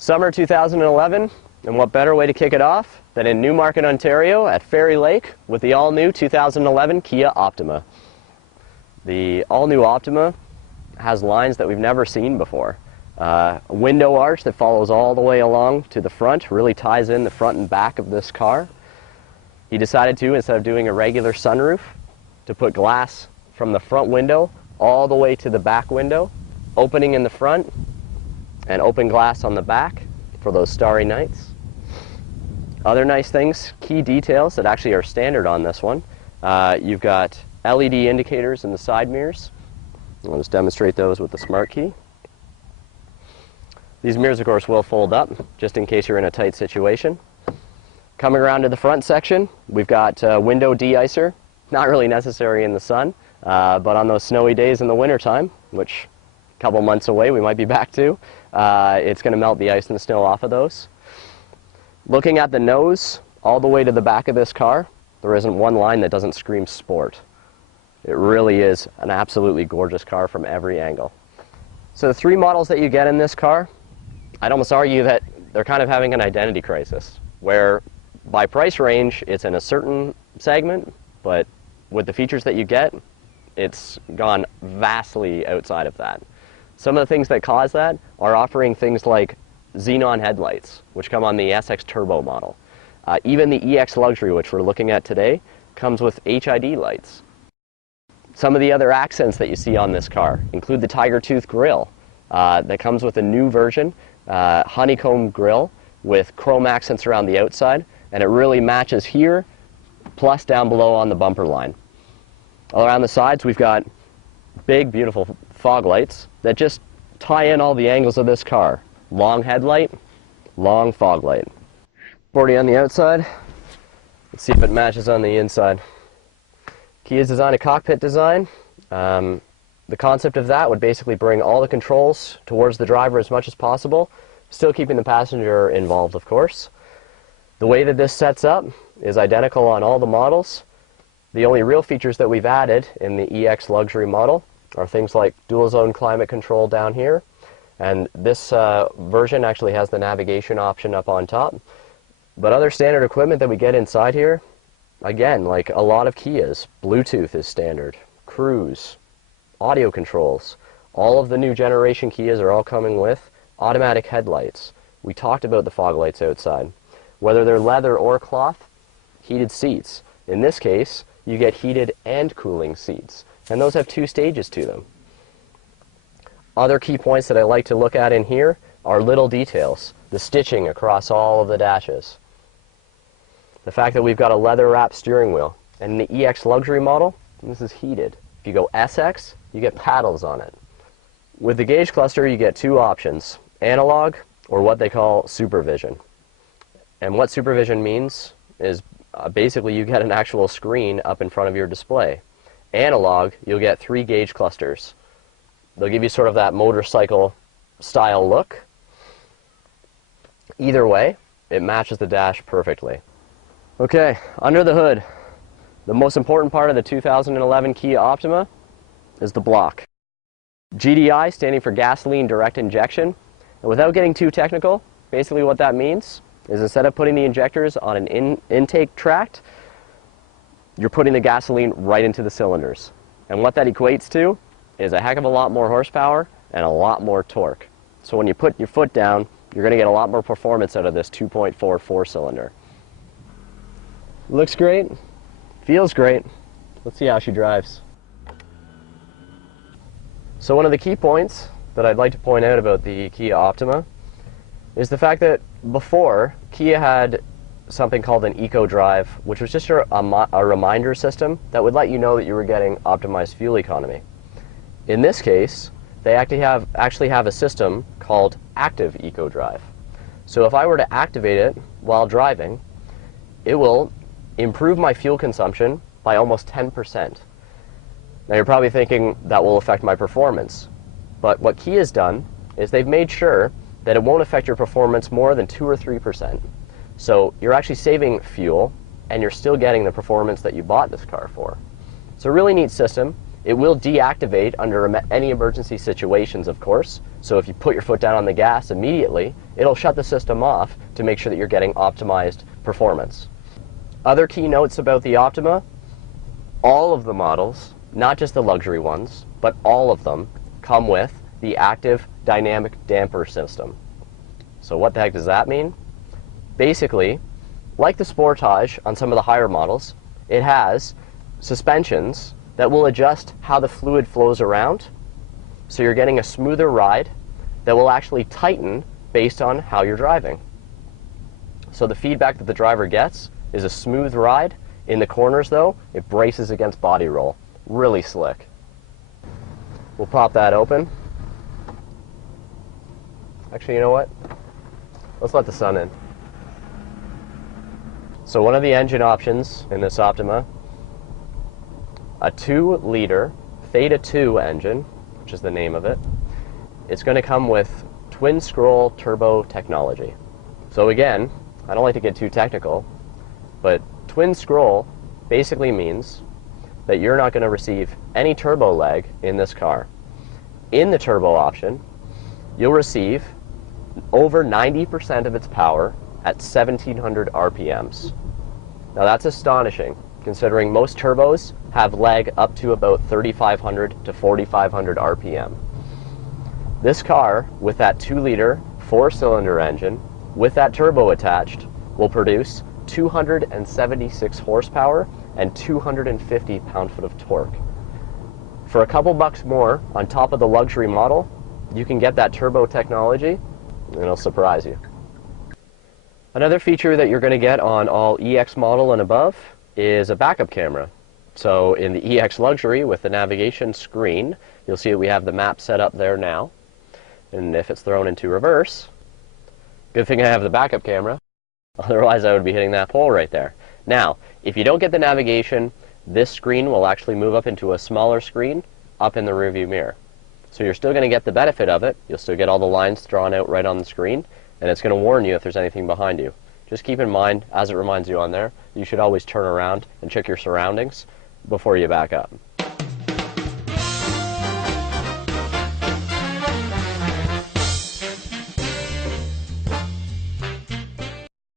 Summer 2011, and what better way to kick it off than in Newmarket, Ontario at Fairy Lake with the all-new 2011 Kia Optima. The all-new Optima has lines that we've never seen before. A window arch that follows all the way along to the front, really ties in the front and back of this car. He decided to, instead of doing a regular sunroof, to put glass from the front window all the way to the back window, opening in the front and open glass on the back for those starry nights. Other nice things, key details that actually are standard on this one. You've got LED indicators in the side mirrors. I'll just demonstrate those with the smart key. These mirrors, of course, will fold up, just in case you're in a tight situation. Coming around to the front section, we've got window de-icer. Not really necessary in the sun, but on those snowy days in the wintertime, which a couple months away we might be back to, it's going to melt the ice and the snow off of those. Looking at the nose, all the way to the back of this car, there isn't one line that doesn't scream sport. It really is an absolutely gorgeous car from every angle. So the three models that you get in this car, I'd almost argue that they're kind of having an identity crisis, where by price range it's in a certain segment, but with the features that you get, it's gone vastly outside of that. Some of the things that cause that are offering things like xenon headlights, which come on the SX Turbo model. Even the EX Luxury, which we're looking at today, comes with HID lights. Some of the other accents that you see on this car include the Tiger Tooth grille that comes with a new version, honeycomb grille with chrome accents around the outside, and it really matches here, plus down below on the bumper line. All around the sides, we've got big, beautiful fog lights that just tie in all the angles of this car. Long headlight, long fog light. Sporty on the outside. Let's see if it matches on the inside. Kia's designed a cockpit design. The concept of that would basically bring all the controls towards the driver as much as possible, still keeping the passenger involved, of course. The way that this sets up is identical on all the models. The only real features that we've added in the EX Luxury model are things like dual zone climate control down here, and this version actually has the navigation option up on top. But other standard equipment that we get inside here, again, like a lot of Kias, Bluetooth is standard, cruise, audio controls. All of the new generation Kias are all coming with automatic headlights. We talked about the fog lights outside. Whether they're leather or cloth, heated seats. In this case, you get heated and cooling seats, and those have 2 stages to them. Other key points that I like to look at in here are little details, the stitching across all of the dashes. The fact that we've got a leather-wrapped steering wheel, and in the EX Luxury model, this is heated. If you go SX, you get paddles on it. With the gauge cluster, you get 2 options, analog or what they call supervision. And what supervision means is basically you get an actual screen up in front of your display. Analog, you'll get 3 gauge clusters. They'll give you sort of that motorcycle style look. Either way, it matches the dash perfectly. Okay, under the hood, the most important part of the 2011 Kia Optima is the block. GDI standing for gasoline direct injection. And without getting too technical, basically what that means is instead of putting the injectors on an intake tract, you're putting the gasoline right into the cylinders. And what that equates to is a heck of a lot more horsepower and a lot more torque. So when you put your foot down, you're going to get a lot more performance out of this 2.4 4-cylinder. Looks great, feels great. Let's see how she drives. So one of the key points that I'd like to point out about the Kia Optima is the fact that before, Kia had something called an Eco Drive, which was just a reminder system that would let you know that you were getting optimized fuel economy. In this case, they actually have a system called Active Eco Drive. So if I were to activate it while driving, it will improve my fuel consumption by almost 10%. Now you're probably thinking that will affect my performance, but what Kia's done is they've made sure that it won't affect your performance more than 2 or 3%. So you're actually saving fuel and you're still getting the performance that you bought this car for. It's a really neat system. It will deactivate under any emergency situations, of course. So if you put your foot down on the gas immediately, it'll shut the system off to make sure that you're getting optimized performance. Other key notes about the Optima: all of the models, not just the luxury ones, but all of them, come with the active dynamic damper system. So what the heck does that mean? Basically, like the Sportage on some of the higher models, it has suspensions that will adjust how the fluid flows around, so you're getting a smoother ride that will actually tighten based on how you're driving. So the feedback that the driver gets is a smooth ride. In the corners, though, it braces against body roll. Really slick. We'll pop that open. Actually, you know what? Let's let the sun in. So one of the engine options in this Optima, a 2-liter Theta 2 engine, which is the name of it. It's going to come with twin scroll turbo technology. So again, I don't like to get too technical, but twin scroll basically means that you're not going to receive any turbo lag in this car. In the turbo option, you'll receive over 90% of its power at 1700 RPMs. Now that's astonishing, considering most turbos have lag up to about 3500 to 4500 RPM. This car, with that 2-liter 4-cylinder engine, with that turbo attached, will produce 276 horsepower and 250 pound-foot of torque. For a couple bucks more on top of the luxury model, you can get that turbo technology, and it'll surprise you. Another feature that you're going to get on all EX model and above is a backup camera. So in the EX Luxury, with the navigation screen, you'll see that we have the map set up there now. And if it's thrown into reverse, good thing I have the backup camera, otherwise I would be hitting that pole right there. Now, if you don't get the navigation, this screen will actually move up into a smaller screen up in the rearview mirror. So you're still going to get the benefit of it. You'll still get all the lines drawn out right on the screen, and it's going to warn you if there's anything behind you. Just keep in mind, as it reminds you on there, you should always turn around and check your surroundings before you back up.